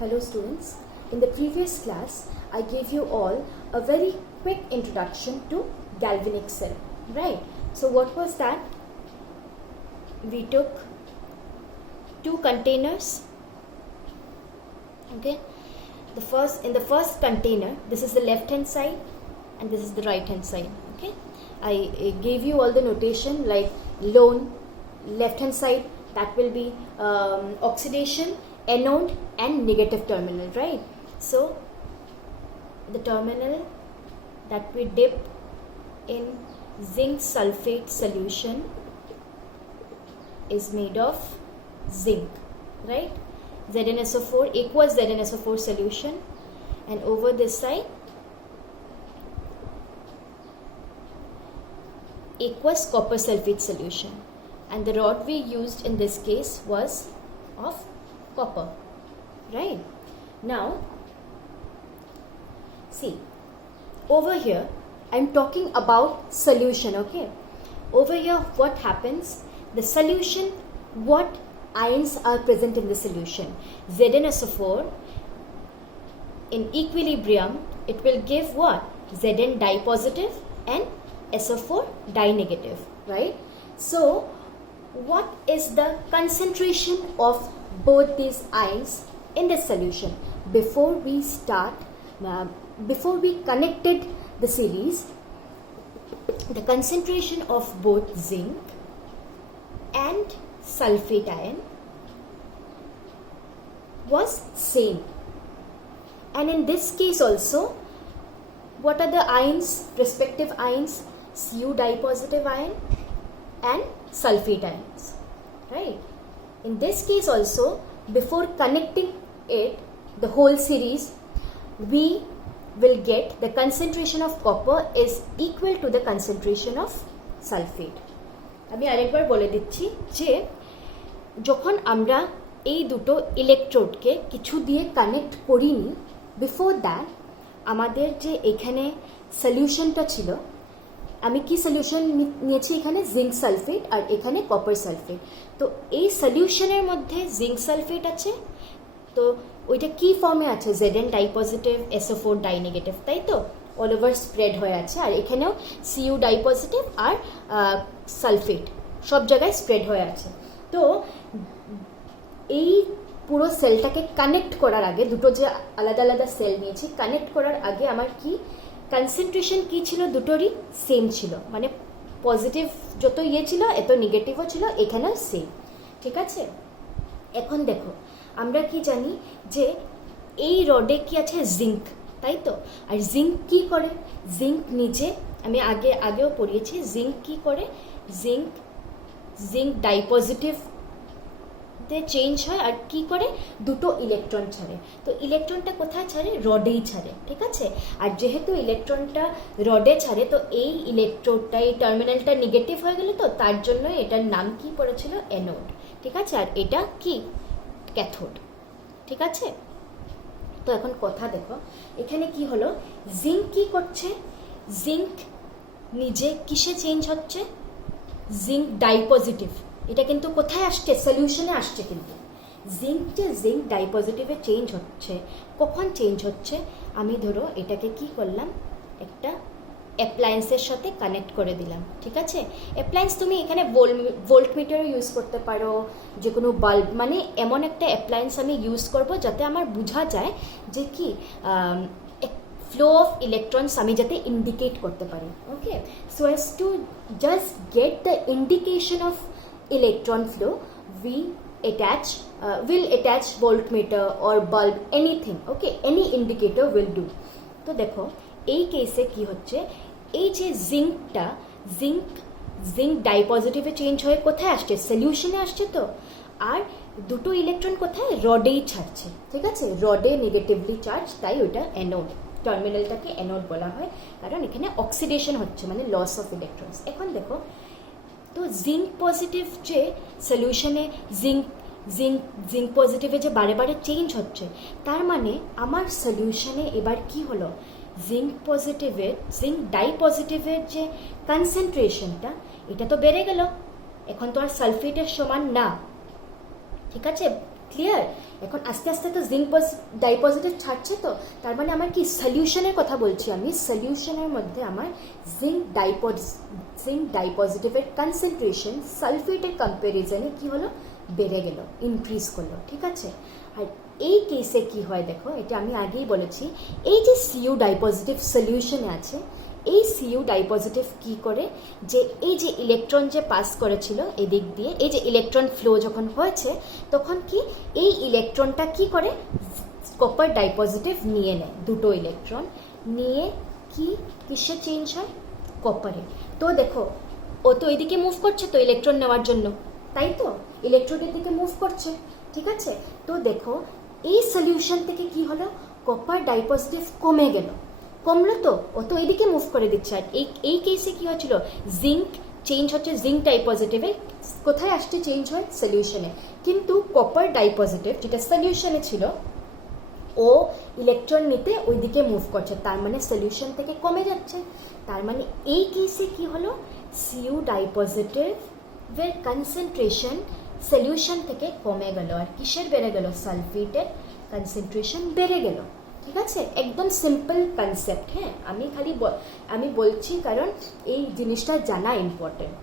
Hello students, in the previous class I gave you all a very quick introduction to galvanic cell, right? So what was that? We took two containers, okay? In the first container, this is the left hand side and this is the right hand side, okay? I gave you all the notation like lone, left hand side, that will be oxidation, anode and negative terminal, right? So the terminal that we dip in zinc sulfate solution is made of zinc, right? ZnSO4, aqueous ZnSO4 solution, and over this side aqueous copper sulfate solution, and the rod we used in this case was of copper, right? Now see, over here I'm talking about solution, okay? Over here what happens, the solution, what ions are present in the solution? ZnSO4 in equilibrium, it will give what? Zn di positive and SO4 di negative, right? So what is the concentration of both these ions in this solution? Before we connected the series, the concentration of both zinc and sulfate ion was same. And in this case also, what are the ions, respective ions? Cu di-positive ion and sulfate ions, right? In this case also, before connecting it, the whole series, we will get the concentration of copper is equal to the concentration of sulfate. আমি আরেকবার বলে দিচ্ছি যে যখন আমরা এই দুটো ইলেকট্রোডকে কিছু দিয়ে কানেক্ট করিনি, বিফোর দ্যাট আমাদের যে এখানে সলিউশনটা ছিল, আমি কি সলিউশন নিয়েছি এখানে? জিঙ্ক সালফেট আর এখানে কপার সালফেট। তো এই সলিউশনের মধ্যে জিঙ্ক সালফেট আছে, তো ওইটা কি ফর্মে আছে? Zn die positive, SO4 die negative, তাই তো? অল ওভার স্প্রেড হয়ে আছে। আর এখানেও Cu ডাই পজিটিভ আর সালফেট সব জায়গায় স্প্রেড হয়ে আছে। তো এই পুরো সেলটাকে কানেক্ট করার আগে, দুটো যে আলাদা আলাদা সেল নিয়েছি, কানেক্ট করার আগে আমার কি কনসেন্ট্রেশন কি ছিল? দুটোরই সেম ছিল, মানে পজিটিভ যত ইয়ে ছিল এত নেগেটিভও ছিল, এখানেও সেম, ঠিক আছে? এখন দেখো, আমরা কি জানি যে এই রডে কি আছে? জিঙ্ক, তাই তো? আর জিঙ্ক কি করে? জিঙ্ক নিজে, আমি আগেও পড়িয়েছি, জিঙ্ক কি করে? জিঙ্ক ডাইপজিটিভ চেঞ্জ হয় আর কি করে? দুটো ইলেকট্রন ছাড়ে। তো ইলেকট্রনটা কোথায় ছাড়ে? রডেই ছাড়ে, ঠিক আছে? আর যেহেতু ইলেকট্রনটা রডে ছাড়ে, তো এই ইলেকট্রোডটা, এই টার্মিনালটা নেগেটিভ হয়ে গেল, তো তার জন্য এটার নাম কি পড়েছিল? অ্যানোড, ঠিক আছে? আর এটা কি? ক্যাথোড, ঠিক আছে? তো এখন কথা দেখো, এখানে কি হলো? জিঙ্ক কি করছে? জিঙ্ক নিজে কিসে চেঞ্জ হচ্ছে? জিঙ্ক ডাইপজিটিভ, এটা কিন্তু কোথায় আসছে? সলিউশনে আসছে। কিন্তু জিঙ্ক ডাইপজিটিভে চেঞ্জ হচ্ছে। কখন চেঞ্জ হচ্ছে? আমি ধরো এটাকে কি করলাম, একটা অ্যাপ্লায়েন্সের সাথে কানেক্ট করে দিলাম, ঠিক আছে? অ্যাপ্লায়েন্স তুমি এখানে ভোল্টমিটারও ইউজ করতে পারো, যে কোনো বাল্ব, মানে এমন একটা অ্যাপ্লায়েন্স আমি ইউজ করব যাতে আমার বোঝা যায় যে কি ফ্লো অফ ইলেকট্রনস আমি যাতে ইন্ডিকেট করতে পারি, okay? So as to just get the indication of electron flow, will attach voltmeter or bulb, anything, okay? Any indicator will do. তো দেখো এই কেসে কি হচ্ছে, এই যে জিঙ্কটা, জিঙ্ক ডাইপজিটিভে চেঞ্জ হয়ে কোথায় আসছে? সলিউশনে আসছে। তো আর দুটো ইলেকট্রন কোথায়? রডেই ছাড়ছে, ঠিক আছে? রডে নেগেটিভলি চার্জ, তাই ওইটা অ্যানোড, টার্মিনালটাকে অ্যানোড বলা হয়, কারণ এখানে অক্সিডেশন হচ্ছে, মানে লস অফ ইলেকট্রনস। এখন দেখো, তো জিঙ্ক পজিটিভ যে সলিউশনে জিঙ্ক পজিটিভে যে বারে বারে চেঞ্জ হচ্ছে, তার মানে আমার সলিউশনে এবার কি হলো? জিঙ্ক ডাই পজিটিভের যে কনসেন্ট্রেশনটা, এটা তো বেড়ে গেল, এখন তো আর সালফেটের সমান না, ঠিক আছে? ক্লিয়ার? এখন আস্তে আস্তে তো জিঙ্ক ডাইপজিটিভ ছাড়ছে, তো তার মানে আমার কি সলিউশনের কথা বলছি আমি, সলিউশনের মধ্যে আমার জিঙ্ক ডাইপজিটিভের কনসেন্ট্রেশন সালফেটের কম্প্যারিজনে কি হলো, বেড়ে গেল, ইনক্রিজ করলো, ঠিক আছে? আর এই কেসে কি হয় দেখো, এটা আমি আগেই বলেছি, এই যে সিইউ ডাইপজিটিভ সলিউশনে আছে, এই সিইউ ডাইপজিটিভ কি করে, যে এই যে ইলেকট্রন যে পাস করেছিল এদিক দিয়ে, এই যে ইলেকট্রন ফ্লো যখন হয়েছে তখন কি এই ইলেকট্রনটা কি করে, কপার ডাইপজিটিভ নিয়ে নেয়, দুটো ইলেকট্রন নিয়ে কি কিসে চেঞ্জ হয়, কপারে। তো দেখো ও তো এদিকে মুভ করছে তো ইলেকট্রন নেওয়ার জন্য, তাই তো ইলেকট্রনের দিকে মুভ করছে, ঠিক আছে? তো দেখো এই সলিউশন থেকে কি হলো, কপার ডাইপজিটিভ কমে গেল, কমলো তো ও তো এইদিকে মুভ করে দিচ্ছে। আর এই কেসে কি হচ্ছিল, জিঙ্ক চেঞ্জ হচ্ছে, জিঙ্ক ডাইপজিটিভে কোথায় আসছে, চেঞ্জ হয় সলিউশনে, কিন্তু কপার ডাইপজিটিভ যেটা সলিউশনে ছিল ও ইলেকট্রন নিতে ওইদিকে মুভ করছে, তার মানে সলিউশন থেকে কমে যাচ্ছে। তার মানে এই কেসে কি হলো, সিইউ ডাইপজিটিভের কনসেন্ট্রেশন সলিউশন থেকে কমে গেল, আর কিসের বেড়ে গেল, সালফেটের কনসেন্ট্রেশন বেড়ে গেল, ঠিক আছে? একদম সিম্পল কনসেপ্ট। হ্যাঁ, আমি বলছি কারণ এই জিনিসটা জানা ইম্পর্টেন্ট।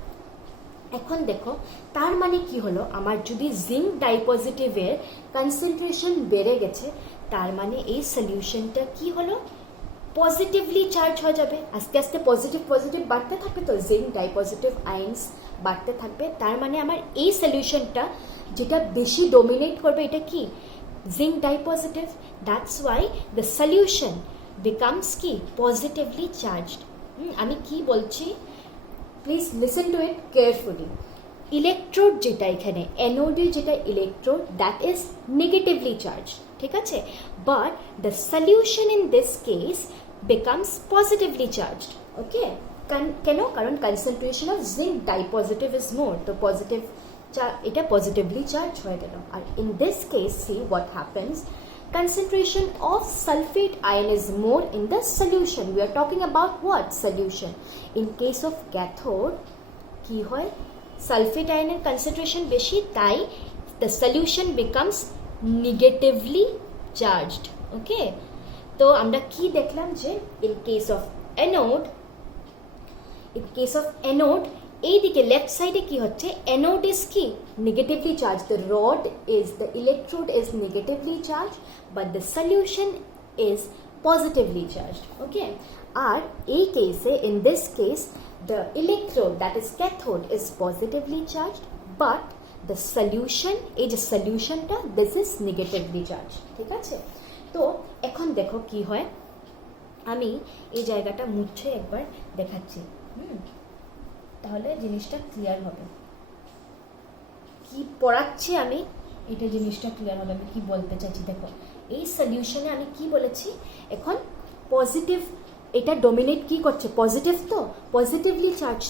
এখন দেখো তার মানে কি হলো, আমার যদি জিঙ্ক ডাইপজিটিভের কনসেন্ট্রেশন বেড়ে গেছে, তার মানে এই সলিউশনটা কি হলো, পজিটিভলি চার্জ হয়ে যাবে, আস্তে আস্তে পজিটিভ বাড়তে থাকবে, তো জিঙ্ক ডাইপজিটিভ আয়ন্স বাড়তে থাকবে। তার মানে আমার এই সলিউশনটা যেটা বেশি ডোমিনেট করবে, এটা কি, zinc dipositive. That's why the solution becomes কি positively charged. আমি কি বলছি, please listen to it carefully. Electrode যেটা এখানে অ্যানোডে যেটা electrode, that is negatively charge, ঠিক আছে? But the solution in this case becomes positively charged. Okay, কেন? কারণ concentration of zinc dipositive is more, তো পজিটিভ এটা পজিটিভলি চার্জ হয়ে গেল। আর in this case see what happens, concentration of sulfate ion is more in the solution. We are talking about what? Solution. In case of cathode কি হয়, sulphate আয়নের concentration বেশি, তাই the solution becomes negatively charged. ওকে, তো আমরা কি দেখলাম যে in case of anode এইদিকে লেফট সাইডে কি হচ্ছে, অ্যানোড ইজ কি negatively charge, the electrode is negatively charged but the solution is positively charged. Okay, আর এই কেসে in this case the electrode, that is cathode, is positively charged but the solution, এই যে সলিউশনটা, this is negatively charged, ঠিক আছে? তো এখন দেখো কি হয়, আমি এই জায়গাটা মুছে একবার দেখাচ্ছি, তাহলে জিনিসটা ক্লিয়ার হবে। কি পড়াচ্ছি আমি, এটা জিনিসটা ক্লিয়ার হবে আমি কি বলতে চাইছি। দেখো এই সলিউশনে আমি কি বলেছি, এখন পজিটিভ এটা ডোমিনেট কি করছে, পজিটিভ, তো পজিটিভলি চার্জ,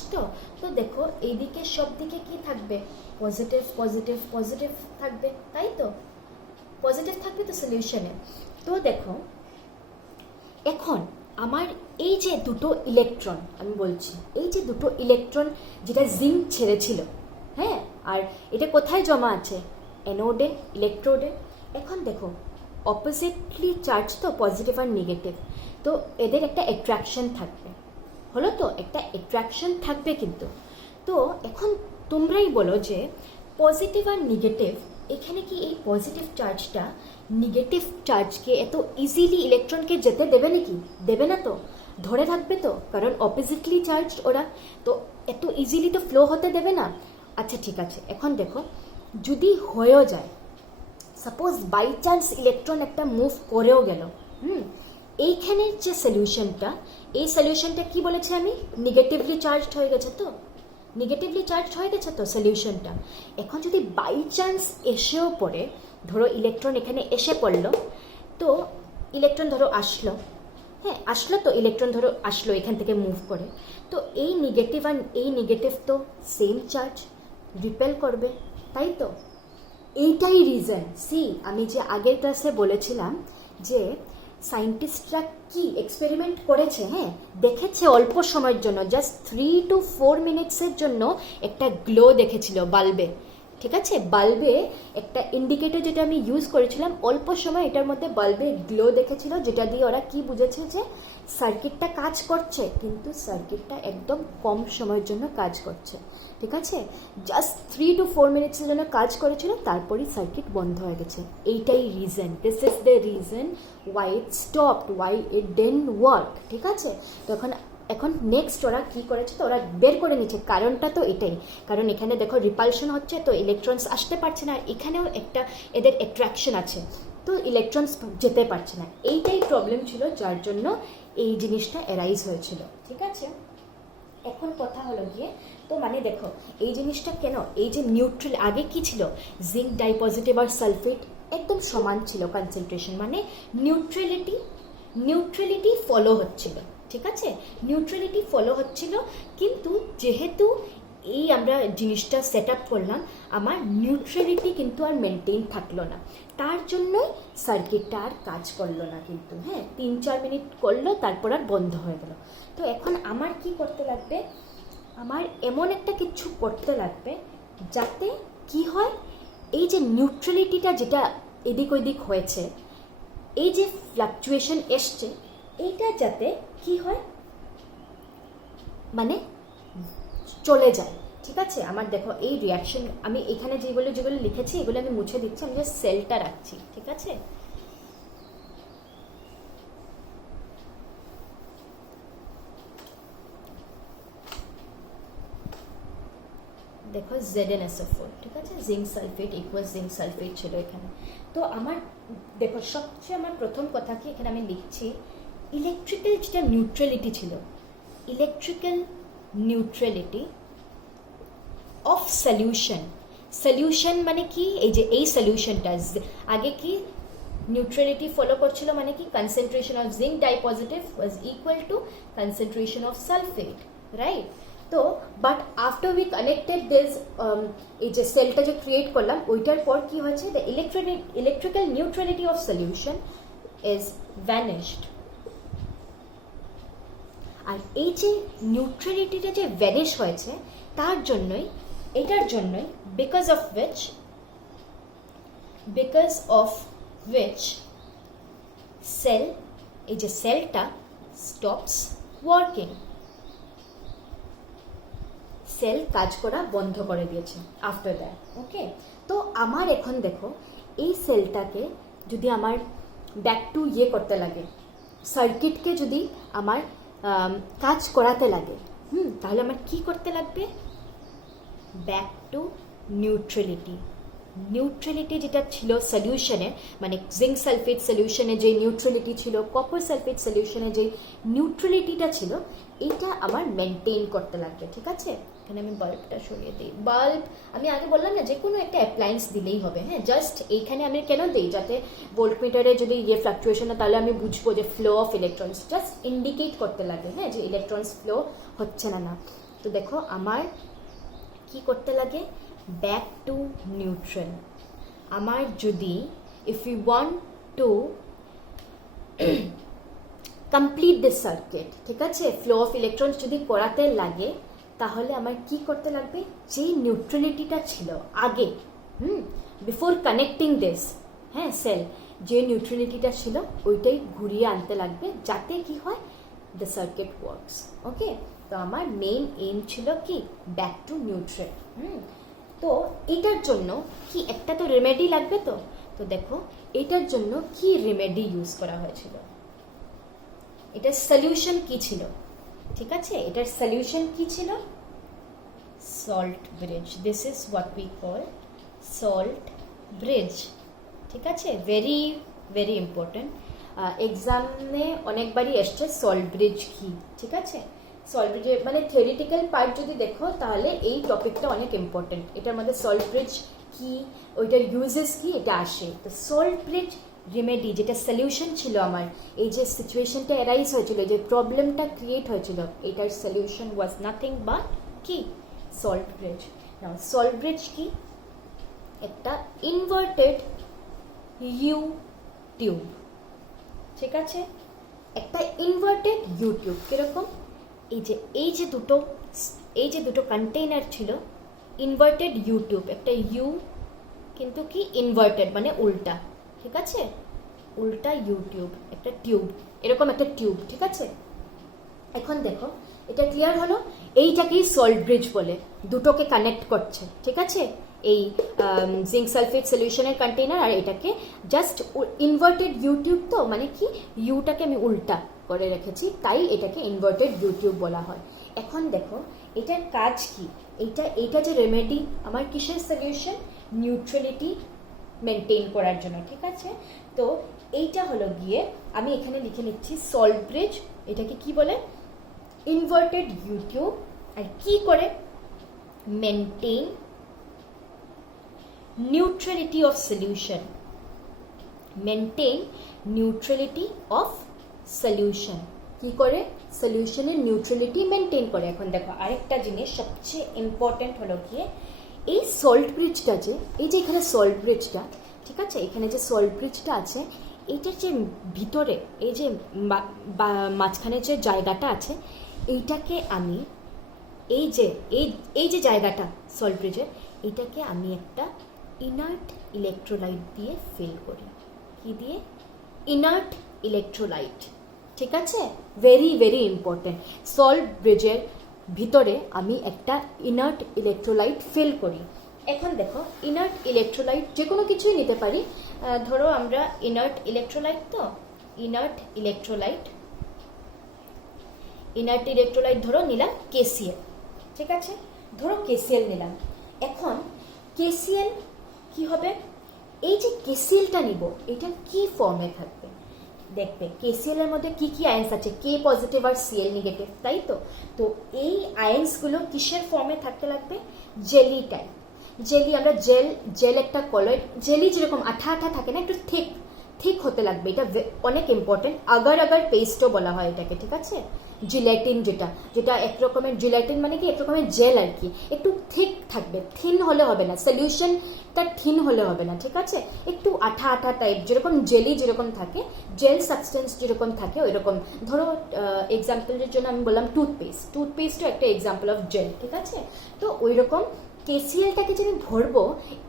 তো দেখো এইদিকে সব দিকে কি থাকবে, পজিটিভ পজিটিভ পজিটিভ থাকবে, তাই তো পজিটিভ থাকবে তো সলিউশনে। তো দেখো এখন আমার এই যে দুটো ইলেকট্রন, আমি বলছি এই যে দুটো ইলেকট্রন যেটা জিঙ্ক ছেড়েছিল, হ্যাঁ, আর এটা কোথায় জমা আছে, অ্যানোডে, ইলেকট্রোডে। এখন দেখো অপোজিটলি চার্জ তো, পজিটিভ আর নেগেটিভ, তো এদের একটা অ্যাট্রাকশন থাকবে, হলো তো, একটা অ্যাট্রাকশন থাকবে কিন্তু। তো এখন তোমরাই বলো যে পজিটিভ আর নেগেটিভ, এখানে কি এই পজিটিভ চার্জটা নেগেটিভ চার্জকে এত ইজিলি ইলেকট্রনকে যেতে দেবে নাকি, দেবে না তো, ধরে থাকবে তো, কারণ অপোজিটলি চার্জ ওরা, তো এত ইজিলি তো ফ্লো হতে দেবে না। আচ্ছা ঠিক আছে, এখন দেখো যদি হয়েও যায়, সাপোজ বাই চান্স ইলেকট্রন একটা মুভ করেও গেল, এইখানের যে সলিউশনটা, এই সলিউশনটা কি বলেছি আমি, নেগেটিভলি চার্জড হয়ে গেছে, তো নেগেটিভলি চার্জ হয়ে গেছে তো সলিউশনটা। এখন যদি বাই চান্স এসেও পড়ে, ধরো ইলেকট্রন এখানে এসে পড়লো, তো ইলেকট্রন ধরো আসলো, হ্যাঁ আসলো, তো ইলেকট্রন ধরো আসলো এখান থেকে মুভ করে, তো এই নেগেটিভ আর এই নেগেটিভ তো সেম চার্জ রিপেল করবে, তাই তো? এইটাই রিজন। সি, আমি যে আগের ক্লাসে বলেছিলাম যে সায়েন্টিস্টরা কি এক্সপেরিমেন্ট করেছে, হ্যাঁ দেখেছে অল্প সময়ের জন্য, জাস্ট 3 to 4 মিনিটসের জন্য একটা গ্লো দেখেছিল বাল্বে, ঠিক আছে, বাল্বে একটা ইন্ডিকেটর যেটা আমি ইউজ করেছিলাম, অল্প সময় এটার মধ্যে বাল্বে গ্লো দেখেছিল, যেটা দিয়ে ওরা কি বুঝেছে যে সার্কিটটা কাজ করছে, কিন্তু সার্কিটটা একদম কম সময়ের জন্য কাজ করছে। ঠিক আছে, জাস্ট 3 to 4 মিনিটসের জন্য কাজ করেছিল, তারপরই সার্কিট বন্ধ হয়ে গেছে। এইটাই reason, this is the reason why it stopped, why it didn't work. ঠিক আছে, তো এখন নেক্সট ওরা কি করেছে, তো ওরা বের করে নিচ্ছে কারণটা। তো এটাই কারণ, এখানে দেখো রিপালশন হচ্ছে, তো ইলেকট্রনস আসতে পারছে না, এখানেও একটা এদের অ্যাট্রাকশন আছে, তো ইলেকট্রনস যেতে পারছে না। এইটাই প্রবলেম ছিল, যার জন্য এই জিনিসটা অ্যারাইজ হয়েছিল। ঠিক আছে, এখন কথা হলো গিয়ে, তো মানে দেখো এই জিনিসটা কেন, এই যে নিউট্রাল, আগে কি ছিল, জিঙ্ক ডাইপজিটিভ আর সালফেট একদম সমান ছিল কনসেন্ট্রেশন, মানে নিউট্রালিটি ফলো হচ্ছিল। ঠিক আছে, নিউট্রালিটি ফলো হচ্ছিল, কিন্তু যেহেতু এই আমরা জিনিসটা সেট আপ করলাম, আমার নিউট্রালিটি কিন্তু আর মেনটেন থাকলো না, তার জন্যই সার্কিটটা আর কাজ করলো না। কিন্তু হ্যাঁ, 3-4 মিনিট করলো, তারপর আর বন্ধ হয়ে গেল। তো এখন আমার কি করতে লাগবে, আমার এমন একটা কিছু করতে লাগবে যাতে কি হয়, এই যে নিউট্রালিটিটা যেটা এদিক ওইদিক হয়েছে, এই যে ফ্লাকচুয়েশন এসছে, এইটা যাতে কি হয়, মানে চলে যায়। ঠিক আছে, আমার দেখো এই রিয়াকশন, আমি এখানে যেগুলো লিখেছি এগুলো আমি মুছে দিচ্ছি, আমি যে সেলটা রাখছি। ঠিক আছে, দেখো ZnSO4, ঠিক আছে, zinc sulphate equal zinc sulphate ছিল এখানে। তো আমার দেখো সবচেয়ে আমার প্রথম কথা কি, এখানে আমি লিখছি ইলেকট্রিক্যাল যেটা নিউট্রালিটি ছিল, ইলেকট্রিক্যাল নিউট্রালিটি অফ সলিউশন মানে কি, এই যে এই সলিউশনটা আগে কি নিউট্রালিটি ফলো করছিল, মানে কি concentration of zinc dipositive was equal to concentration of sulphate, right. তো but after we connected this, এই যে সেলটা যে ক্রিয়েট করলাম, ওইটার পর কি হয়েছে, the electrical neutrality of solution is vanished. আর এই যে নিউট্রালিটিটা যে ভ্যানিশ হয়েছে, এটার জন্যই বিকজ অফ which সেল, এই যে সেলটা স্টপস ওয়ার্কিং, সেল কাজ করা বন্ধ করে দিয়েছে আফটার দ্যাট। ওকে, তো আমার এখন দেখো এই সেলটাকে যদি আমার ব্যাক টু করতে লাগে, সার্কিটকে যদি আমার কাজ করাতে লাগে, তাহলে আমার কি করতে লাগবে, ব্যাক টু নিউট্রালিটি যেটা ছিল সলিউশনে, মানে জিঙ্ক সালফেট সলিউশনে যে নিউট্রালিটি ছিল, কপার সালফেট সলিউশনে যে নিউট্রালিটিটা ছিল, এটা আমার মেনটেন করতে লাগবে। ঠিক আছে, এখানে আমি বাল্বটা সরিয়ে দিই। বাল্ব আমি আগে বললাম না, যে কোনো একটা অ্যাপ্লায়েন্স দিলেই হবে। হ্যাঁ, জাস্ট এইখানে আমি কেন দিই, যাতে ভোল্টমিটারে যদি ফ্লাকচুয়েশন হয়, তাহলে আমি বুঝবো যে flow of electrons, just indicate করতে লাগে, হ্যাঁ, যে ইলেকট্রনস ফ্লো হচ্ছে না। তো দেখো আমার কি করতে লাগে, ব্যাক টু নিউট্রাল। আমার যদি if you want to complete this circuit, ঠিক আছে, ফ্লো অফ ইলেকট্রনস যদি করাতে লাগে, তাহলে আমার কি করতে লাগবে, যে নিউট্রালিটিটা ছিল আগে, বিফোর কানেক্টিং দিস, হ্যাঁ, সেল, যে নিউট্রালিটিটা ছিল ওইটাই ঘুরিয়ে আনতে লাগবে, যাতে কি হয়, দ্য সার্কিট ওয়ার্কস। ওকে, তো আমার মেইন এইম ছিল কি, ব্যাক টু নিউট্রাল। তো এটার জন্য কি একটা তো রেমেডি লাগবে। তো দেখো এটার জন্য কি রেমেডি ইউজ করা হয়েছিল, এটার সলিউশন কি ছিল। ঠিক আছে, এটার সলিউশন কি ছিল, salt bridge. This is what we call salt bridge. ঠিক আছে, ভেরি ভেরি ইম্পর্টেন্ট, এক্সামে অনেকবারই এসছে সল্ট ব্রিজ কি। ঠিক আছে, সল্ট ব্রিজের মানে থিওরিটিক্যাল পার্ট যদি দেখো, তাহলে এই টপিকটা অনেক ইম্পর্টেন্ট। এটার মধ্যে সল্ট ব্রিজ কি, ওইটার ইউজেস কি, এটা আসে। তো সল্ট ব্রিজ রেমেডি, যেটা সলিউশন ছিল আমার, এই যে সিচুয়েশনটা অ্যারাইজ হয়েছিল, যে প্রবলেমটা ক্রিয়েট হয়েছিল, এটার সলিউশন ওয়াজ নাথিং বাট কি, সল্ট ব্রিজ। নাও সল্ট ব্রিজ কি, একটা ইনভার্টেড ইউ টিউব। ঠিক আছে, একটা ইনভার্টেড ইউ টিউব কিরকম, এই যে দুটো কন্টেইনার ছিল, ইনভার্টেড ইউটিউব, একটা ইউ কিন্তু কি ইনভার্টেড মানে উল্টা, ঠিক আছে, উল্টা ইউটিউব, একটা টিউব, এরকম একটা টিউব, ঠিক আছে। এখন দেখো এটা ক্লিয়ার হলো, এইটাকেই সল্ট ব্রিজ বলে, দুটোকে কানেক্ট করছে, ঠিক আছে, এই জিঙ্ক সালফেট সলিউশনের কন্টেনার আর এটাকে জাস্ট ইনভার্টেড ইউটিউব, তো মানে কি ইউটাকে আমি উল্টা করে রেখেছি, তাই এটাকে ইনভার্টেড ইউটিউব বলা হয়। এখন দেখো এটার কাজ কি, এইটা যে রেমেডি আমার কিসের সলিউশন, নিউট্রালিটি মেনটেন করার জন্য, ঠিক আছে। তো এইটা হলো গিয়ে আমি এখানে লিখে নিচ্ছি সল্ট ব্রিজ, এটাকে কি বলে, ইনভার্টেড ইউটিউব, আর কি করে, maintain neutrality of solution, maintain neutrality of solution, কি করে, সলিউশনের নিউট্রালিটি মেনটেন করে। এখন দেখো আরেকটা জিনিস সবচেয়ে ইম্পর্টেন্ট হলো গিয়ে এই সল্ট ব্রিজটা, যে এই যে এখানে সল্ট ব্রিজটা, ঠিক আছে, এখানে যে সল্ট ব্রিজটা আছে, এইটার যে ভিতরে এই যে মাঝখানে যে জায়গাটা আছে, এইটাকে আমি এই যে জায়গাটা সল্ট ব্রিজের, এটাকে আমি একটা ইনার্ট ইলেকট্রোলাইট দিয়ে ফিল করি, কি দিয়ে, ইনার্ট ইলেকট্রোলাইট, ঠিক আছে, ভেরি ভেরি ইম্পর্টেন্ট। সল্ট ব্রিজের ভিতরে আমি একটা ইনার্ট ইলেকট্রোলাইট ফিল করি। এখন দেখো ইনার্ট ইলেকট্রোলাইট যে কোনো কিছুই নিতে পারি, ধরো আমরা ইনার্ট ইলেকট্রোলাইট, তো ইনার্ট ইলেকট্রোলাইট ধরো নিলাম কেসিএল, ঠিক আছে, ধরো কেসিএল নিলাম। এখন কেসিএল কি হবে, এই যে কেসিএলটা নিব এটা কি ফর্মে থাকবে, দেখবে কেসিএল এর মধ্যে কি কি আয়ন্স আছে, কে পজিটিভ আর সিএল নেগেটিভ, তাই তো। তো এই আয়ন্সগুলো কিসের ফর্মে থাকতে লাগবে, জেলি টাইপ, জেলি, আমরা জেল একটা কলয়েড জেলি যেরকম আঠা আঠা থাকে না, একটু ঠিক হতে লাগবে, এটা অনেক ইম্পর্টেন্ট। আগার পেস্টও বলা হয় এটাকে, ঠিক আছে, জিলেটিন, যেটা এক রকমের জিলেটিন মানে কি এক রকমের জেল আর কি, একটু ঠিক থাকবে, থিন হলে হবে না, সলিউশনটা থিন হলে হবে না, ঠিক আছে, একটু আঠা আঠা টাইপ, যেরকম জেলি যেরকম থাকে, জেল সাবস্টেন্স যেরকম থাকে ওইরকম। ধরো এক্সাম্পলের জন্য আমি বললাম টুথপেস্টও একটা এক্সাম্পল অফ জেল, ঠিক আছে। তো ওই রকম কেসিএলটাকে যে আমি ভরবো,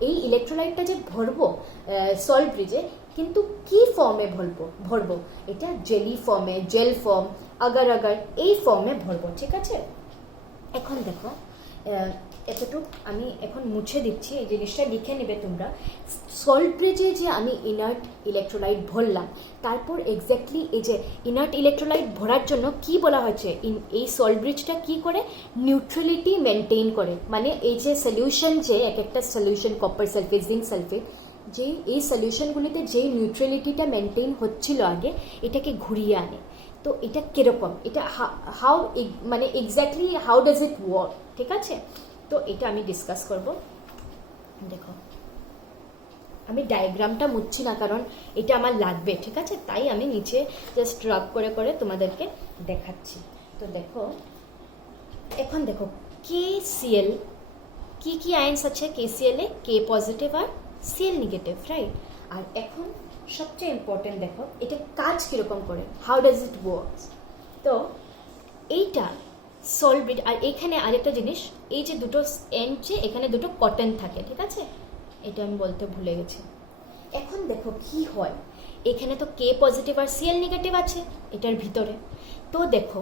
এই ইলেকট্রোলাইটটা যে ভরবো সল্ট ব্রিজে, কিন্তু কি ফর্মে ভরবো, এটা জেলি ফর্মে, জেল ফর্ম, আগার এই ফর্মে ভরবো, ঠিক আছে। এখন দেখো এতটুকু আমি এখন মুছে দিচ্ছি, এই জিনিসটা লিখে নেবে তোমরা। সল্ট ব্রিজে যে আমি ইনার্ট ইলেকট্রোলাইট ভরলাম, তারপর এক্স্যাক্টলি এই যে ইনার্ট ইলেকট্রোলাইট ভরার জন্য কি বলা হয়েছে, এই সল্ট ব্রিজটা কি করে, নিউট্রালিটি মেনটেন করে, মানে এই যে সলিউশন, যে এক একটা solution, copper sulphate, zinc sulphate, যে এই সলিউশনগুলিতে যে নিউট্রালিটিটা মেনটেন হচ্ছিল আগে, এটাকে ঘুরিয়ে আনে। তো এটা কিরকম, এটা হাউ, মানে exactly how does it work, ঠিক আছে। তো এটা আমি ডিসকাস করব। দেখো আমি ডায়াগ্রামটা মুছছি না, কারণ এটা আমার লাগবে, ঠিক আছে, তাই আমি নিচে জাস্ট রাব করে করে তোমাদেরকে দেখাচ্ছি। তো দেখো এখন দেখো কেসিএল, কি আয়ন্স আছে কেসিএল এ, কে পজিটিভ আর সিএল নেগেটিভ, রাইট। আর এখন সবচেয়ে ইম্পর্টেন্ট দেখো এটা কাজ কিরকম করে, হাউ ডাজ ইট ওয়ার্কস। তো এইটা সল্ট ব্রিজ, আর এখানে আরেকটা জিনিস, এই যে দুটো এন্ড, যে এখানে দুটো কটন থাকে, ঠিক আছে, এটা আমি বলতে ভুলে গেছি। এখন দেখো কি হয়, এখানে তো কে পজিটিভ আর সিএল নেগেটিভ আছে এটার ভিতরে। তো দেখো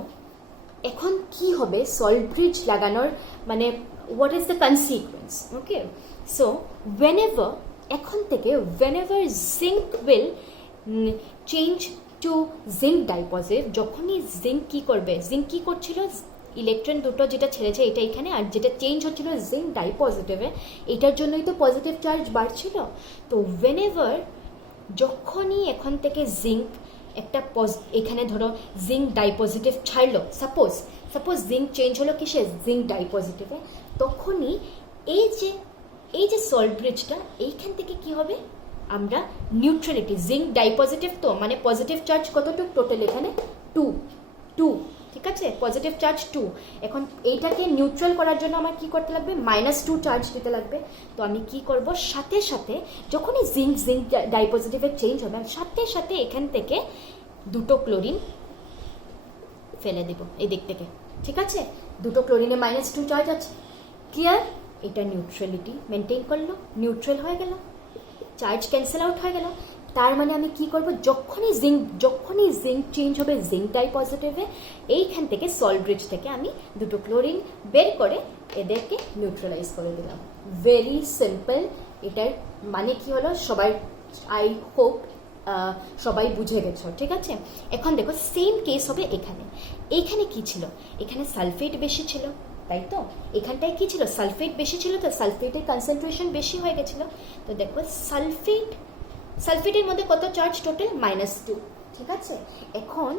এখন কি হবে সল্ট ব্রিজ লাগানোর, মানে what is the consequence, okay. So whenever, এখন থেকে whenever zinc will change to zinc dipositive, যখনই জিঙ্ক কি করবে, জিঙ্ক কি করছিল, ইলেকট্রন দুটো যেটা ছেড়েছে এটা এখানে, আর যেটা চেঞ্জ হচ্ছিল জিঙ্ক ডাইপজিটিভে, এটার জন্যই তো পজিটিভ চার্জ বাড়ছিল। তো whenever, যখনই এখন থেকে জিঙ্ক একটা এখানে ধরো জিঙ্ক ডাইপজিটিভ ছাড়লো, সাপোজ জিঙ্ক চেঞ্জ হলো কিসে, জিঙ্ক ডাইপজিটিভে, তখনই এই যে সল্ট ব্রিজটা, এইখান থেকে কি হবে, আমরা নিউট্রালিটি, জিঙ্ক ডাইপজিটিভ, তো মানে পজিটিভ চার্জ কতটুকু টোটাল এখানে 2, ঠিক আছে, পজিটিভ চার্জ 2। এখন এইটাকে নিউট্রাল করার জন্য আমার কি করতে লাগবে, -2 চার্জ দিতে লাগবে। তো আমি কি করব, সাথে সাথে যখনই জিঙ্ক ডাইপজিটিভে চেঞ্জ হবে, সাথে সাথে এখান থেকে দুটো ক্লোরিন ফেলে দেব এই দিক থেকে, ঠিক আছে, দুটো ক্লোরিনে -2 চার্জ আছে, ক্লিয়ার। এটা নিউট্রালিটি মেনটেন করলো, নিউট্রাল হয়ে গেল, চার্জ ক্যান্সেল আউট হয়ে গেল। তার মানে আমি কি করব, যখনই জিঙ্ক চেঞ্জ হবে জিঙ্ক ডাই পজিটিভে, এইখান থেকে সল্ট ব্রিজ থেকে আমি দুটো ক্লোরিন বের করে এদেরকে নিউট্রালাইজ করে দিলাম। Very simple. এটার মানে কি হলো সবাই, আই হোপ সবাই বুঝে গেছো, ঠিক আছে। এখন দেখো সেম কেস হবে এইখানে কি ছিল, এখানে সালফেট বেশি ছিল, তাই তো। এখানটায় কি ছিল, সালফেট বেশি ছিল, তো সালফেটের কনসেন্ট্রেশন বেশি হয়ে গেছিল। তো দেখো সালফেটের মধ্যে কত চার্জ টোটাল, -2, ঠিক আছে। এখন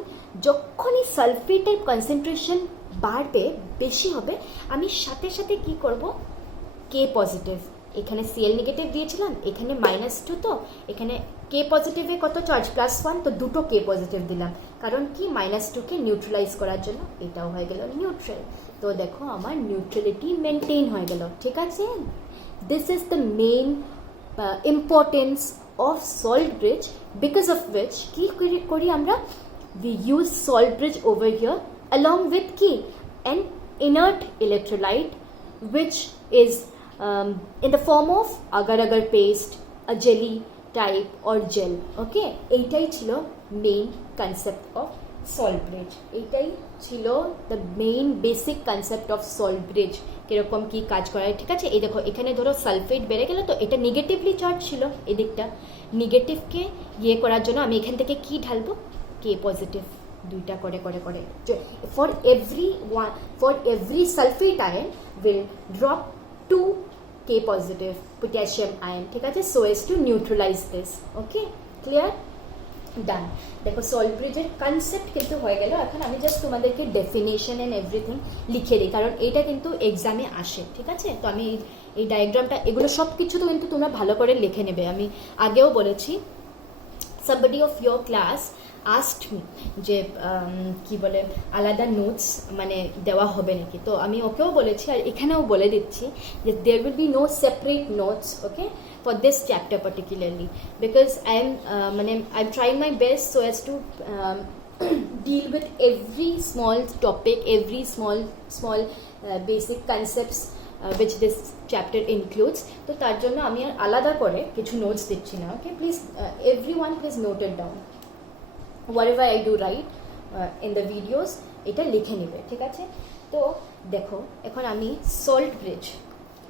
যখনই সালফেটের কনসেন্ট্রেশন বাড়বে, বেশি হবে, আমি সাথে সাথে কি করব, কে পজিটিভ, এখানে Cl নেগেটিভ দিয়েছিলাম, এখানে -2, তো এখানে কে পজিটিভে কত চার্জ, +1, তো দুটো কে পজিটিভ দিলাম, কারণ কি -2কে নিউট্রালাইজ করার জন্য। এটাও হয়ে গেল নিউট্রাল। তো দেখো আমার নিউট্রালিটি মেনটেন হয়ে গেল, ঠিক আছে। This is the main importance of salt bridge, because of which কি করি আমরা, we use salt bridge over here along with কি, an inert electrolyte which is in the form of agar-agar paste, a jelly type or gel, okay। এইটাই ছিল main concept of salt bridge, এইটাই ছিল the main basic concept of salt bridge, কিরকম কি কাজ করায়, ঠিক আছে। এই দেখো এখানে ধরো সালফেট বেড়ে গেল, তো এটা নেগেটিভলি চার্জ ছিল, এদিকটা নেগেটিভকে ইয়ে করার জন্য আমি এখান থেকে কি ঢালবো, কে পজিটিভ, দুইটা করে করে করে, for every sulphate ion will drop 2 K positive potassium ion, ঠিক আছে, so as to neutralize this, okay, clear, done. দেখো সল্ট ব্রিজের কনসেপ্ট কিন্তু হয়ে গেল। এখন আমি জাস্ট তোমাদেরকে ডেফিনেশন অ্যান্ড এভরিথিং লিখে দিই, কারণ এটা কিন্তু এক্সামে আসে, ঠিক আছে। তো আমি এই ডায়াগ্রামটা, এগুলো সব কিছু তো কিন্তু তোমরা ভালো করে লিখে নেবে। আমি আগেও বলেছি, somebody of your class asked me যে কি বলে আলাদা নোটস মানে দেওয়া হবে নাকি, তো আমি ওকেও বলেছি আর এখানেও বলে দিচ্ছি যে there will be no separate notes, okay, for this chapter particularly, because I'm trying my best so as to deal with every small topic, every small basic concepts which this chapter includes. তো তার জন্য আমি আর আলাদা করে কিছু notes দিচ্ছি না, okay. Please everyone please note it down, whatever I do write in the videos, এটা লিখে নেবে, ঠিক আছে। তো দেখো এখন আমি সল্ট ব্রিজ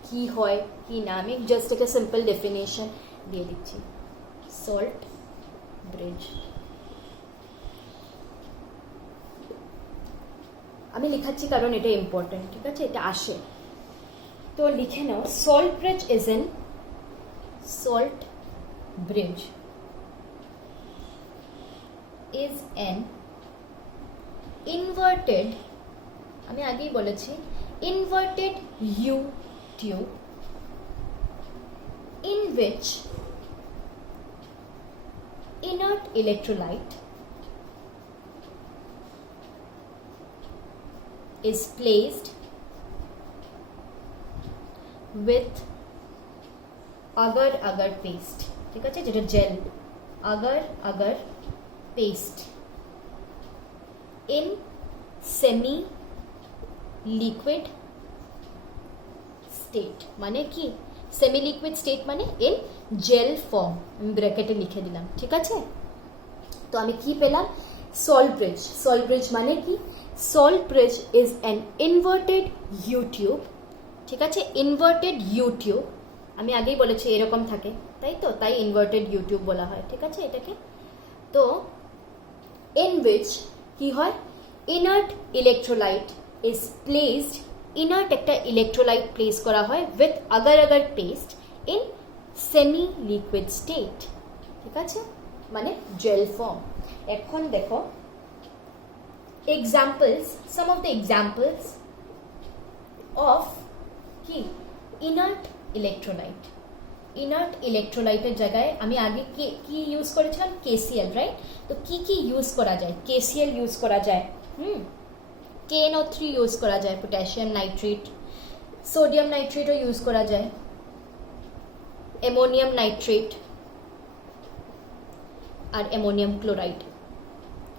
কি হয় কি না, আমি জাস্ট একটা সিম্পল ডেফিনেশন দিয়ে দিচ্ছি। সল্ট ব্রিজ আমি লিখাচ্ছি কারণ এটা ইম্পর্টেন্ট, ঠিক আছে, এটা আসে, তো লিখে নাও। Salt bridge is an salt bridge is an inverted, আমি আগেই বলেছি, inverted U tube in which inert electrolyte is placed with agar-agar paste, ঠিক আছে, যেটা gel, agar-agar paste in semi liquid state, মানে কি সেমি লিকুইড স্টেট মানে in gel form, আমি ব্র্যাকেটে লিখে দিলাম, ঠিক আছে। তো আমি কি পেলাম, সল্ট ব্রিজ। সল্ট ব্রিজ মানে কি, salt bridge is an inverted U tube, ঠিক আছে, ইনভার্টেড ইউ টিউব, আমি আগেই বলেছি এরকম থাকে, তাই তো, তাই ইনভার্টেড ইউ টিউব বলা হয়, ঠিক আছে এটাকে। তো in which কি হয়, inert electrolyte is placed, inert একটা electrolyte place করা হয় with agar-agar paste in semi liquid state, ঠিক আছে, মানে জেল ফর্ম। এখন দেখো examples, some of the examples of কি inert electrolyte, ইনার্ট ইলেকট্রোলাইটের জায়গায় আমি আগে কি ইউজ করেছিলাম, KCl, রাইট। তো কি ইউজ করা যায়, KCl ইউজ করা যায়, KNO3 ইউজ করা যায়, পটাশিয়াম নাইট্রেট, সোডিয়াম নাইট্রেটও ইউজ করা যায়, অ্যামোনিয়াম নাইট্রেট আর অ্যামোনিয়াম ক্লোরাইড,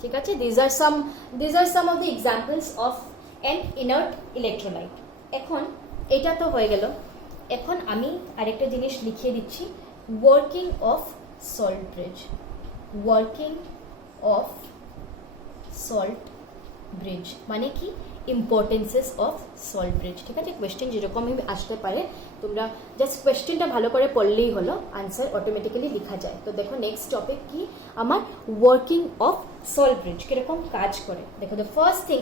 ঠিক আছে। these are some of the examples of an inert electrolyte. এখন এটা তো হয়ে গেল এখন আমি আরেকটা জিনিস লিখিয়ে দিচ্ছি, working of salt bridge, working of salt bridge মানে কি, ইম্পর্টেন্সেস অফ সল্ট ব্রিজ। ঠিক আছে, কোয়েশ্চেন যেরকমই আসতে পারে, তোমরা জাস্ট কোয়েশ্চেনটা ভালো করে পড়লেই হলো, আনসার অটোমেটিক্যালি লেখা যায়। তো দেখো নেক্সট টপিক কি আমার, ওয়ার্কিং অফ সল্ট ব্রিজ কিরকম কাজ করে। দেখো দ্য ফার্স্ট থিং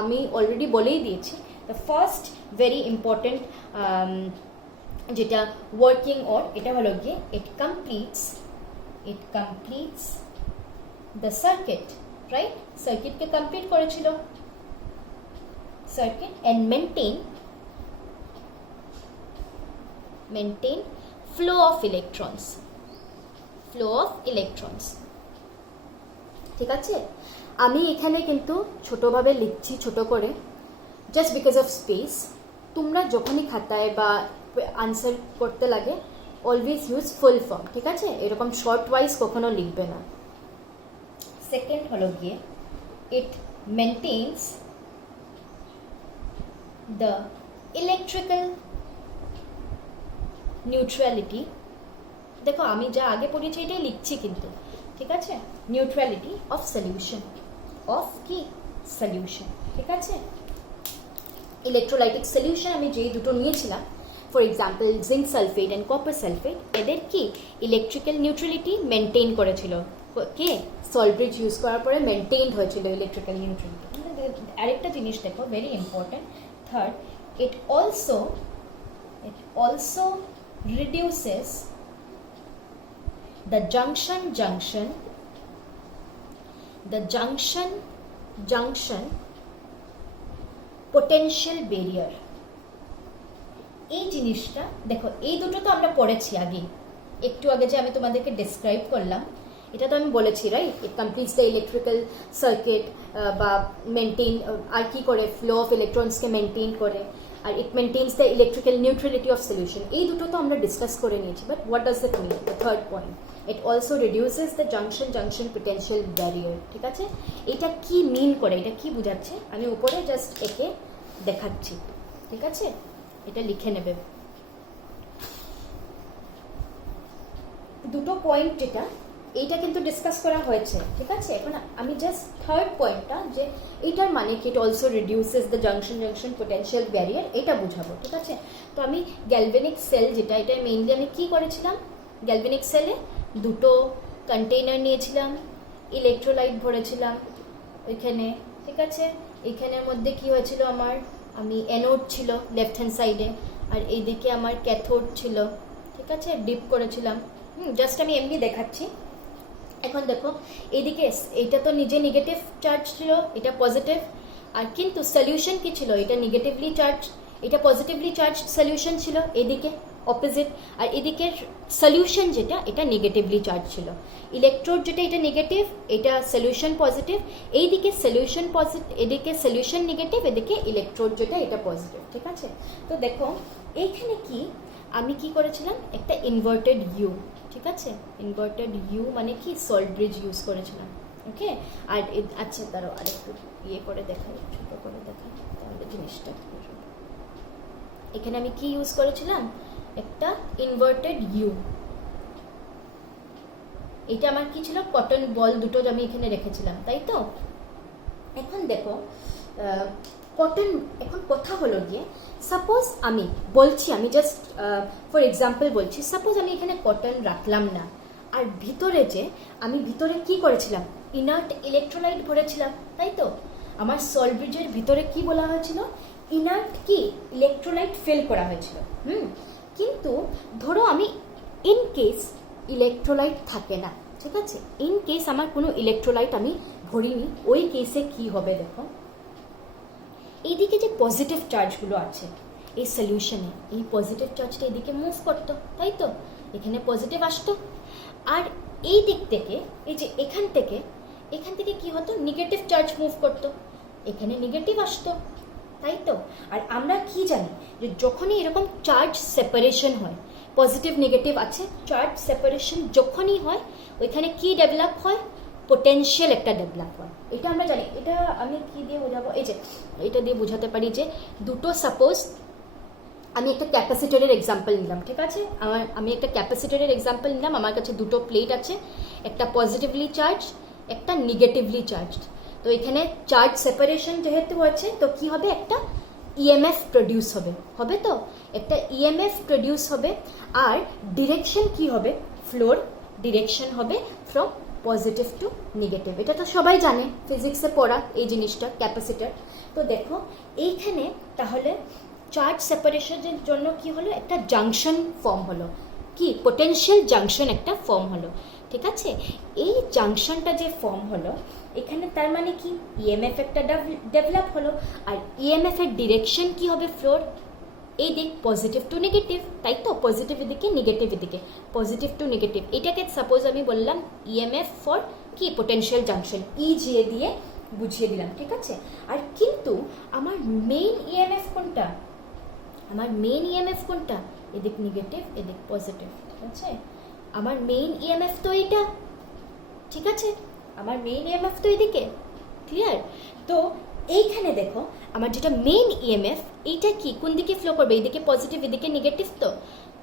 আমি অলরেডি বলেই দিয়েছি, দ্য ফার্স্ট ভেরি ইম্পর্টেন্ট যেটা ওয়ার্কিং অর, এটা হলো গিয়ে ইট কমপ্লিটস দ্য সার্কিট, রাইট? সার্কিটকে কমপ্লিট করেছিল, circuit, and maintain flow of electrons, ঠিক আছে। আমি এখানে কিন্তু ছোটভাবে লিখছি, ছোট করে, জাস্ট বিকজ অফ স্পেস। তোমরা যখনই খাতায় বা আনসার করতে লাগে অলওয়েজ ইউজ ফুল ফর্ম, ঠিক আছে, এরকম শর্ট ওয়াইজ কখনো লিখবে না। সেকেন্ড হলো গিয়ে ইট মেনটেন্স the electrical neutrality, দেখো আমি যা আগে পড়েছি এটাই লিখছি কিন্তু, ঠিক আছে, নিউট্রালিটি অফ সলিউশন, ঠিক আছে। ইলেকট্রোলাইটিক সলিউশন আমি যেই দুটো নিয়েছিলাম, for example zinc sulphate and copper sulphate, এদের কি ইলেকট্রিক্যাল নিউট্রালিটি মেনটেন করেছিল, কে, সল্ট ব্রিজ ইউজ করার পরে মেনটেন হয়েছিল ইলেকট্রিক্যাল নিউট্রালিটি। আরেকটা জিনিস দেখো very important, third, it also reduces the junction potential barrier। এই জিনিসটা দেখো, এই দুটো তো আমরা পড়েছি আগে, একটু আগে যে আমি তোমাদেরকে ডেসক্রাইব করলাম, এটা তো আমি বলেছি, right? It completes the electrical circuit, বা মেনটেন, আর কি করে, ফ্লো অফ ইলেকট্রনসকে মেনটেন করে, আর it maintains the electrical neutrality of solution. এই দুটো তো আমরা ডিসকাস করে নিয়েছি, but what does that mean? The third point, it also reduces the junction potential barrier, ঠিক আছে। এটা কি মিন করে, এটা কি বোঝাচ্ছে, আমি উপরে জাস্ট একে দেখাচ্ছি, ঠিক আছে, এটা লিখে নেবে। দুটো পয়েন্ট যেটা, এইটা কিন্তু ডিসকাস করা হয়েছে, ঠিক আছে। এখন আমি জাস্ট থার্ড পয়েন্টটা, যে এইটার মানে কি, ইট also reduces the junction potential barrier, এটা বুঝাবো, ঠিক আছে। তো আমি গ্যালভেনিক সেল যেটা, এটা মেইনলি আমি কি করেছিলাম, গ্যালভেনিক সেলে দুটো কন্টেইনার নিয়েছিলাম, ইলেকট্রোলাইট ভরেছিলাম ওইখানে, ঠিক আছে। এইখানের মধ্যে কি হয়েছিল আমার, আমি অ্যানোড ছিল লেফট হ্যান্ড সাইডে, আর এইদিকে আমার ক্যাথোড ছিল, ঠিক আছে, ডিপ করেছিলাম। জাস্ট আমি এমনি দেখাচ্ছি। এখন দেখো এইদিকে, এইটা তো নিজে নেগেটিভ চার্জ ছিল, এটা পজিটিভ, আর কিন্তু সলিউশন কি ছিল, এটা নেগেটিভলি চার্জ, এটা পজিটিভলি চার্জ সলিউশন ছিল, এদিকে অপোজিট, আর এদিকে সলিউশন যেটা, এটা নেগেটিভলি চার্জ ছিল। ইলেকট্রোড যেটা, এটা নেগেটিভ, এটা সলিউশন পজিটিভ, এইদিকে সলিউশন পজিটিভ, এদিকে সলিউশন নেগেটিভ, এদিকে ইলেকট্রোড যেটা, এটা পজিটিভ, ঠিক আছে। তো দেখো এইখানে কি আমি কি করেছিলাম, একটা ইনভার্টেড ইউ, ঠিক আছে, ইনভার্টেড ইউ মানে কি, সল্ট ব্রিজ ইউজ করেছিলাম, ওকে। আর আচ্ছা তারও আরেকটু ইয়ে করে দেখাই, ছোটো করে দেখাই, তাহলে জিনিসটা এখানে আমি কি ইউজ করেছিলাম, একটা ইনভার্টেড ইউ। এটা আমার কি ছিল, কটন বল দুটো আমি এখানে রেখেছিলাম, তাই তো। এখন দেখো কটন, এখন কথা হলো গিয়ে, সাপোজ আমি বলছি, আমি জাস্ট ফর এক্সাম্পল বলছি, সাপোজ আমি এখানে কটন রাখলাম না, আর ভিতরে যে আমি ভিতরে কি করেছিলাম, ইনার্ট ইলেকট্রোলাইট ভরেছিলাম, তাই তো। আমার সল্ট ব্রিজের ভিতরে কি বলা হয়েছিল, ইনার্ট কি ইলেকট্রোলাইট ফিল করা হয়েছিল। কিন্তু ধরো আমি ইন কেস ইলেকট্রোলাইট থাকে না, ঠিক আছে, ইন কেস আমার কোনো ইলেকট্রোলাইট আমি ভরিনি, ওই কেসে কি হবে দেখো, এইদিকে যে পজিটিভ চার্জগুলো আছে এই সলিউশনে, এই পজিটিভ চার্জটা এদিকে মুভ করতো, তাই তো, এখানে পজিটিভ আসতো, আর এই দিক থেকে, এই যে এখান থেকে কি হতো, নেগেটিভ চার্জ মুভ করতো, এখানে নেগেটিভ আসতো, তাই তো। আর আমরা কি জানি, যে যখনই এরকম চার্জ সেপারেশন হয়, পজিটিভ নেগেটিভ আছে, চার্জ সেপারেশন যখনই হয়, ওইখানে কি ডেভেলপ হয়, পোটেনশিয়াল একটা ডেভেলপ হয়, এটা আমরা জানি। এটা আমি কি দিয়ে বোঝাবো, এই যে এটা দিয়ে বোঝাতে পারি, যে দুটো সাপোজ আমি একটা ক্যাপাসিটরের এক্সাম্পল নিলাম, ঠিক আছে? আমি একটা ক্যাপাসিটরের এক্সাম্পল নিলাম। আমার কাছে দুটো প্লেট আছে, একটা পজিটিভলি চার্জ, একটা নেগেটিভলি চার্জ। তো এখানে চার্জ সেপারেশন যেহেতু আছে, তো কি হবে, একটা ইএমএফ প্রডিউস হবে, হবে তো একটা ইএমএফ প্রডিউস হবে। আর ডিরেকশন কি হবে, ফ্লোর ডিরেকশন হবে ফ্রম পজিটিভ টু নেগেটিভ। এটা তো সবাই জানে, ফিজিক্সে পড়া এই জিনিসটা, ক্যাপাসিটর। তো দেখো এইখানে তাহলে চার্জ সেপারেশনের জন্য কি হলো, একটা জাংশন ফর্ম হলো, কি পোটেনশিয়াল জাংশন একটা ফর্ম হলো, ঠিক আছে? এই জাংশনটা যে ফর্ম হলো এখানে, তার মানে কি ইএমএফ একটা ডেভেলপ হলো। আর ইএমএফ এর ডিরেকশন কি হবে, ফ্লোর এই দিক পজিটিভ টু নেগেটিভ, তাই তো? পজিটিভ দিকে নেগেটিভ দিকে, পজিটিভ টু নেগেটিভ। এটাকে সাপোজ আমি বললাম ইএমএফ ফর কি পোটেনশিয়াল জাংশন, ইজে দিয়ে বুঝিয়ে দিলাম, ঠিক আছে? আর কিন্তু আমার মেইন ইএমএফ কোনটা, আমার মেইন ইএমএফ কোনটা, এদিক নেগেটিভ এদিক পজিটিভ, ঠিক আছে? আমার মেইন ইএমএফ তো এটা, ঠিক আছে? আমার মেইন ইএমএফ তো এদিকে, ক্লিয়ার? তো এইখানে দেখো আমার যেটা মেইন ইএমএফ, এইটা কি কোন দিকে ফ্লো করবে, এইদিকে পজিটিভ এদিকে নেগেটিভ। তো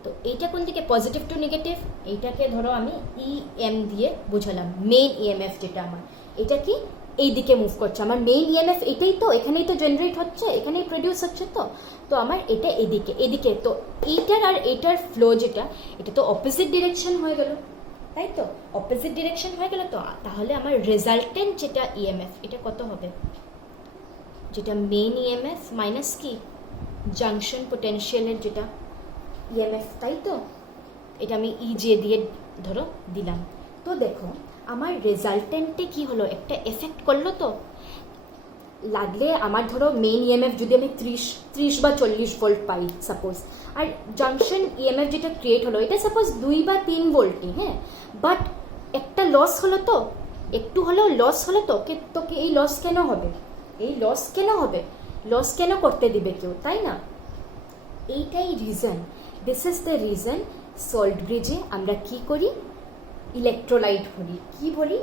তো এইটা কোন দিকে, পজিটিভ টু নেগেটিভ। এইটাকে ধরো আমি ইএম দিয়ে বোঝালাম, মেইন ইএমএফ যেটা আমার, এটা কি এই দিকে মুভ করছে। আমার মেইন ইএমএফ এটাই তো, এখানেই তো জেনারেট হচ্ছে, এখানেই প্রডিউস হচ্ছে। তো তো আমার এটা এদিকে এদিকে, তো এইটার আর এইটার ফ্লো যেটা, এটা তো অপোজিট ডিরেকশন হয়ে গেল, তাই তো? অপোজিট ডিরেকশন হয়ে গেল। তো তাহলে আমার রেজাল্টেন্ট যেটা ইএমএফ, এটা কত হবে, যেটা মেইন ইএমএফ মাইনাস কি জাংশন পোটেনশিয়ালের যেটা ইএমএফ, তাই তো? এটা আমি ইজে দিয়ে ধরো দিলাম। তো দেখো আমার রেজাল্টেন্টে কি হলো, একটা এফেক্ট করলো। তো লাগলে আমার ধরো মেইন ইএমএফ যদি আমি 30 বা 40 ভোল্ট পাই সাপোজ, আর জাংশন ইএমএফ যেটা ক্রিয়েট হলো এটা সাপোজ 2 বা 3 ভোল্টই, হ্যাঁ, বাট একটা লস হলো, তো একটু হলেও লস হলো। তো তোকে এই লস কেন হবে, এই লস কেন হবে, লস কেন করতে দিবে কেউ, তাই না? এইটাই reason, this is the reason salt ব্রিজে আমরা কি করি, ইলেকট্রোলাইট বলি, কি বলি,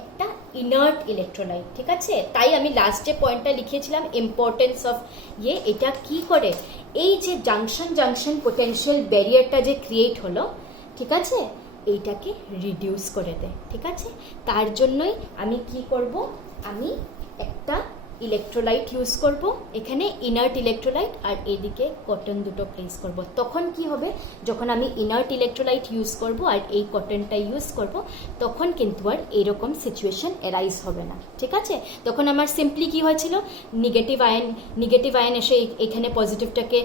একটা ইনার্ট ইলেকট্রোলাইট, ঠিক আছে? তাই আমি লাস্টে পয়েন্টটা লিখেছিলাম ইম্পর্টেন্স অফ এটা কি করে, এই যে জাংশন পোটেনশিয়াল ব্যারিয়ারটা যে ক্রিয়েট হলো, ঠিক আছে, এইটাকে রিডিউস করে দেয়, ঠিক আছে? তার জন্যই আমি কি করব, আমি একটা ইলেকট্রোলাইট ইউজ করব, এখানে ইনার্ট ইলেকট্রোলাইট, আর এদিকে কটন দুটো প্লেস করব। তখন কি হবে, যখন আমি ইনার্ট ইলেকট্রোলাইট ইউজ করব আর এই কটনটা ইউজ করব, তখন কিন্তু আর এরকম সিচুয়েশন অ্যারাইজ হবে না, ঠিক আছে? তখন আমার সিম্পলি কি হয়েছিল, নেগেটিভ আয়ন এসে এখানে পজিটিভটাকে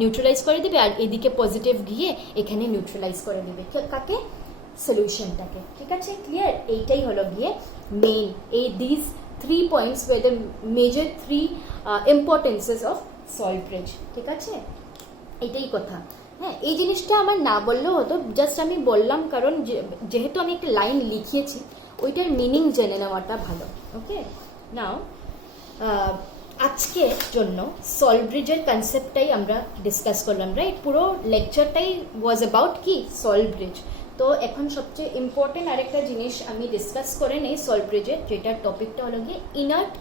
নিউট্রালাইজ করে দিবে, আর এদিকে পজিটিভ গিয়ে এখানে নিউট্রালাইজ করে দিবে কাকে, সলিউশনটাকে, ঠিক আছে? ক্লিয়ার? এইটাই হলো গিয়ে মেইন, এই this 3 points were the major 3 importances of salt bridge, ঠিক আছে? এটাই কথা। হ্যাঁ, এই জিনিসটা আমার না বললেও হতো, জাস্ট আমি বললাম কারণ যেহেতু আমি একটা লাইন লিখিয়েছি, ওইটার মিনিং জেনে নেওয়াটা ভালো। ওকে, নাও আজকের জন্য সল্ট ব্রিজের কনসেপ্টটাই আমরা ডিসকাস করলাম, রাইট? পুরো লেকচারটাই ওয়াজ অ্যাবাউট কি, সল্ট ব্রিজ। তো এখন সবচেয়ে ইম্পর্টেন্ট আরেকটা জিনিস আমি ডিসকাস করে নেই সল্ট ব্রিজের, যেটার টপিকটা হলো গিয়ে ইনার্ট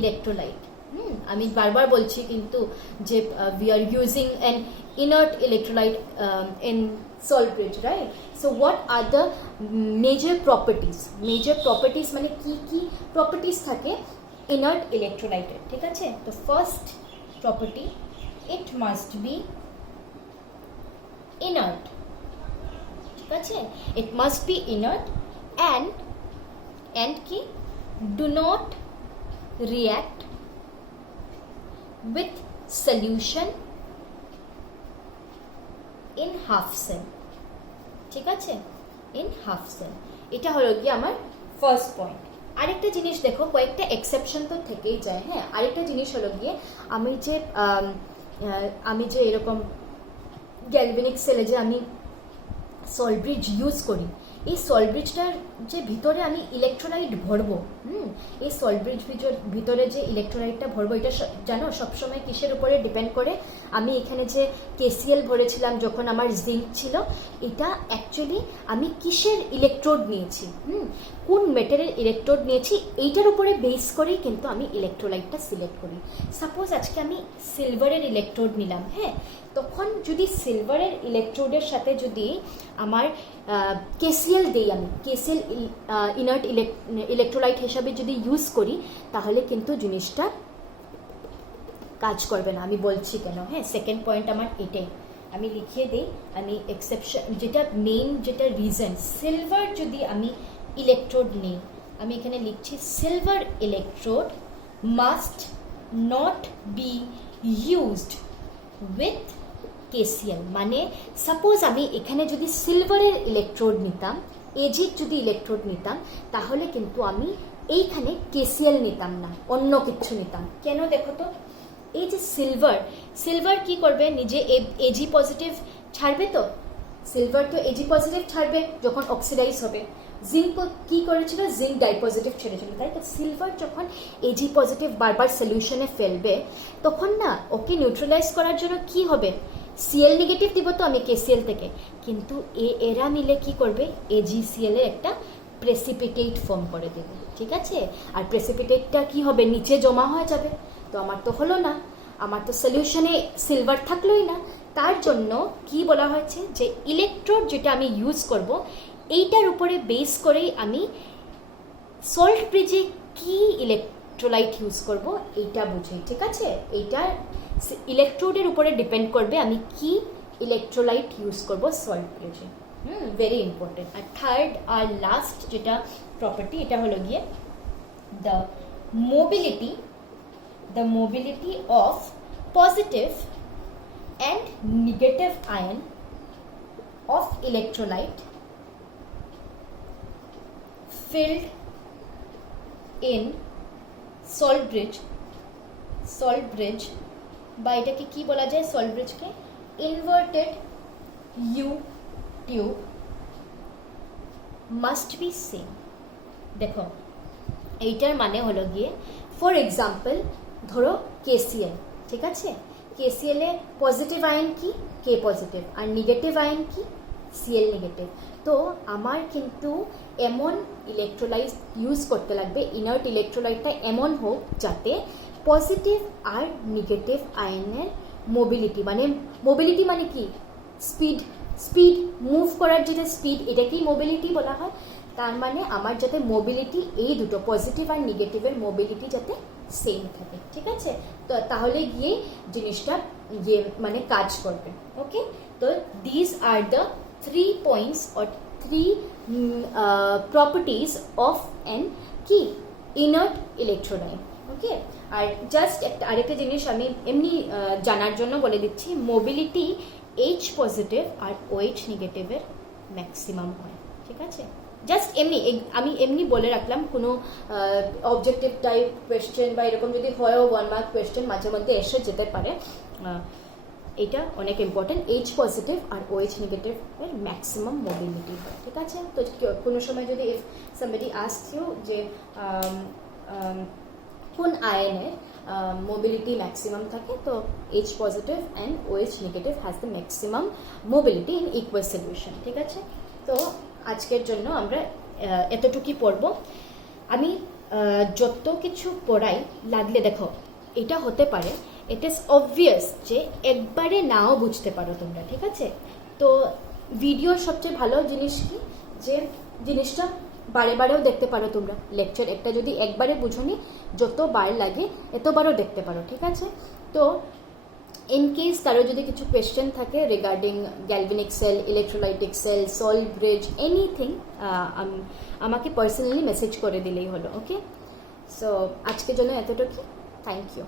ইলেকট্রোলাইট। আমি বারবার বলছি কিন্তু যে we are using an inert electrolyte in salt bridge, right? So what are the major properties মানে কি properties থাকে inert electrolyte, ঠিক আছে? তো first property, it must be inert, ঠিক আছে? It must be inert and কি do not react with solution in half cell, ঠিক আছে? in half cell, এটা হলো কি আমার ফার্স্ট পয়েন্ট। আরেকটা জিনিস দেখো, কয়েকটা এক্সেপশন তো থেকেই যায়। হ্যাঁ, আরেকটা জিনিস হলো গিয়ে আমি যে এরকম গ্যালভেনিক সেলে যে আমি সল্ট ব্রিজ ইউজ করি, এই সল্ট ব্রিজটার যে ভিতরে আমি ইলেকট্রোলাইট ভরবো, এই সল্ট ব্রিজ ভিতরে যে ইলেকট্রোলাইটটা ভরবো, এটা জানো সবসময় কিসের উপরে ডিপেন্ড করে? আমি এখানে যে KCl ভরেছিলাম যখন আমার জিঙ্ক ছিল, এটা অ্যাকচুয়ালি আমি কিসের ইলেকট্রোড নিয়েছি, কোন মেটালের ইলেকট্রোড নিয়েছি, এইটার উপরে বেস করেই কিন্তু আমি ইলেকট্রোলাইটটা সিলেক্ট করি। সাপোজ আজকে আমি সিলভারের ইলেকট্রোড নিলাম, হ্যাঁ, তখন যদি সিলভারের ইলেকট্রোডের সাথে যদি আমার KCl দিই, আমি KCl ইনার্ট ইলেকট্রোলাইট হিসাবে যদি ইউজ করি, তাহলে কিন্তু জিনিসটা কাজ করবে না। আমি বলছি কেন, হ্যাঁ, সেকেন্ড পয়েন্ট আমার এটাই, আমি লিখিয়ে দিই। আমি এক্সেপশন, যেটা মেইন যেটা রিজন, সিলভার যদি আমি ইলেকট্রোড নিই, আমি এখানে লিখছি silver electrode must not be used with KCl। মানে সাপোজ আমি এখানে যদি সিলভারের ইলেকট্রোড নিতাম, এজির যদি ইলেকট্রোড নিতাম, তাহলে কিন্তু আমি এইখানে KCl নিতাম না, অন্য কিছু নিতাম। কেন দেখো তো, এই যে সিলভার কি করবে, নিজে এজি পজিটিভ ছাড়বে, তো সিলভার তো এজি পজিটিভ ছাড়বে যখন অক্সিডাইজ হবে। জিঙ্ক কি করেছিল, জিঙ্ক ডাইপজিটিভ ছেড়েছিল, তাই তো সিলভার যখন এজি পজিটিভ বারবার সলিউশনে ফেলবে, তখন না ওকে নিউট্রালাইজ করার জন্য কি হবে, Cl নেগেটিভ দিব তো আমি KCl থেকে, কিন্তু এরা মিলে কি করবে, AgCl এর একটা প্রেসিপিটেট ফর্ম করে দেবে, ঠিক আছে। আর প্রেসিপিটেটটা কি হবে, নিচে জমা হয়ে যাবে, তো আমার তো হলো না, আমার তো সলিউশনে সিলভার থাকলোই না। তার জন্য কি বলা হয়েছে, যে ইলেকট্রোড যেটা আমি ইউজ করব, এইটার উপরে বেস করেই আমি সল্ট ব্রিজে কি ইলেকট্রোলাইট ইউজ করব এইটা বুঝি, ঠিক আছে। এইটা ইলেকট্রোডের উপরে ডিপেন্ড করবে আমি কি ইলেকট্রোলাইট ইউজ করব সল্ট ব্রিজে, ভেরি ইম্পর্টেন্ট। আর থার্ড আর লাস্ট যেটা প্রপার্টি, এটা হলো গিয়ে the mobility of positive and negative ion of electrolyte filled in salt bridge বা এটাকে কি বলা যায়, সল্ট ব্রিজকে inverted U tube must be same. দেখো এইটার মানে হলো গিয়ে, ফর এক্সাম্পল ধরো KCl, ঠিক আছে, KCl এ পজিটিভ আয়ন কি, K পজিটিভ, আর নেগেটিভ আয়ন কি, Cl নেগেটিভ। তো আমার কিন্তু এমন ইলেকট্রোলাইট ইউজ করতে লাগবে, ইনার্ট ইলেকট্রোলাইটটা এমন হোক যাতে পজিটিভ আর নেগেটিভ আয়নের মোবিলিটি মানে কি, স্পিড মুভ করার যেটা স্পিড, এটাকেই মোবিলিটি বলা হয়। তার মানে আমার যাতে মোবিলিটি, এই দুটো পজিটিভ আর নেগেটিভের মোবিলিটি যাতে সেম থাকে, ঠিক আছে, তো তাহলে গিয়ে জিনিসটা মানে কাজ করবে। ওকে, তো this are the 3 points or 3 properties of an কি inert electrolyte। ওকে, আর জাস্ট আরেকটা জিনিস আমি এমনি জানার জন্য বলে দিচ্ছি, মোবিলিটি H পজিটিভ আর OH নেগেটিভের ম্যাক্সিমাম হয়, ঠিক আছে। জাস্ট আমি এমনি বলে রাখলাম, কোনো অবজেক্টিভ টাইপ কোয়েশ্চেন বা এরকম যদি হয় 1 মার্ক কোয়েশ্চেন মাঝে মধ্যে এসে যেতে পারে, এটা অনেক ইম্পর্টেন্ট। H পজিটিভ আর OH নেগেটিভের ম্যাক্সিমাম মোবিলিটি হয়, ঠিক আছে। তো কোনো সময় যদি ইফ সামবডি আস্কস ইউ যে কোন আয়নের মোবিলিটি ম্যাক্সিমাম থাকে, তো H positive and OH negative has the maximum mobility in equals solution, ঠিক আছে। তো আজকের জন্য আমরা এতটুকুই পড়ব। আমি যত কিছু পড়াই, লাগলে দেখো এটা হতে পারে, ইট ইজ অবভিয়াস যে একবারে নাও বুঝতে পারো তোমরা, ঠিক আছে। তো ভিডিওর সবচেয়ে ভালো জিনিস কি, যে জিনিসটা বারে বারেও দেখতে পারো তোমরা। লেকচার একটা যদি একবারে বুঝোনি, যতবার লাগে এতবারও দেখতে পারো, ঠিক আছে। তো ইন কেস কারো যদি কিছু কোয়েশ্চেন থাকে regarding galvanic cell, electrolytic cell, salt bridge, anything, আমাকে পার্সোনালি মেসেজ করে দিলেই হলো। ওকে, সো আজকের জন্য এতটুকু, থ্যাংক ইউ।